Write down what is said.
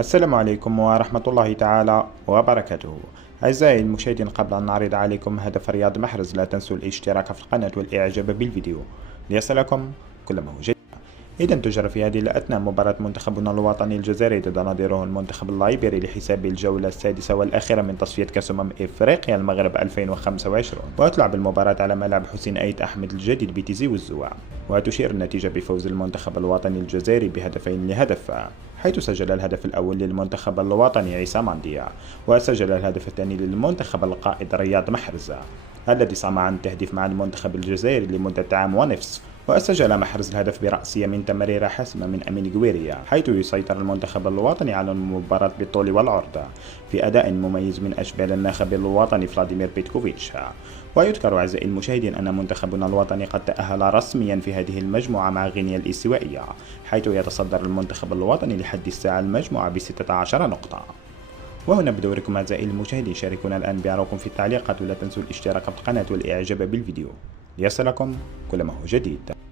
السلام عليكم ورحمة الله تعالى وبركاته. أعزائي المشاهدين، قبل أن نعرض عليكم هدف رياض محرز لا تنسوا الاشتراك في القناة والإعجاب بالفيديو ليصلكم كل ما هو جديد. إذا تجرى في هذه الأثناء مباراة منتخبنا الوطني الجزائري ضد نظيره المنتخب اللايبيري لحساب الجولة السادسة والأخيرة من تصفية كأس إفريقيا المغرب 2025، وتلعب المباراة على ملعب حسين أيت أحمد الجديد بتيزي والزواع، وتشير النتيجة بفوز المنتخب الوطني الجزائري بهدفين لهدف، حيث سجل الهدف الأول للمنتخب الوطني عيسى مانديا، وسجل الهدف الثاني للمنتخب القائد رياض محرز الذي صام عن التهديف مع المنتخب الجزائري لمدة عام ونصف. وسجل محرز الهدف برأسية من تمريرة حاسمة من أمين جويريا، حيث يسيطر المنتخب الوطني على المباراة بالطول والعرض في أداء مميز من أشبال الناخب الوطني فلاديمير بيتكوفيتش. ويذكر أعزائي المشاهدين أن منتخبنا الوطني قد تأهل رسميا في هذه المجموعة مع غينيا الاستوائية، حيث يتصدر المنتخب الوطني لحد الساعة المجموعة ب16 نقطة. وهنا بدوركم أعزائي المشاهدين، شاركونا الآن بآرائكم في التعليقات، ولا تنسوا الاشتراك في القناة والإعجاب بالفيديو ليصلكم كل ما هو جديد.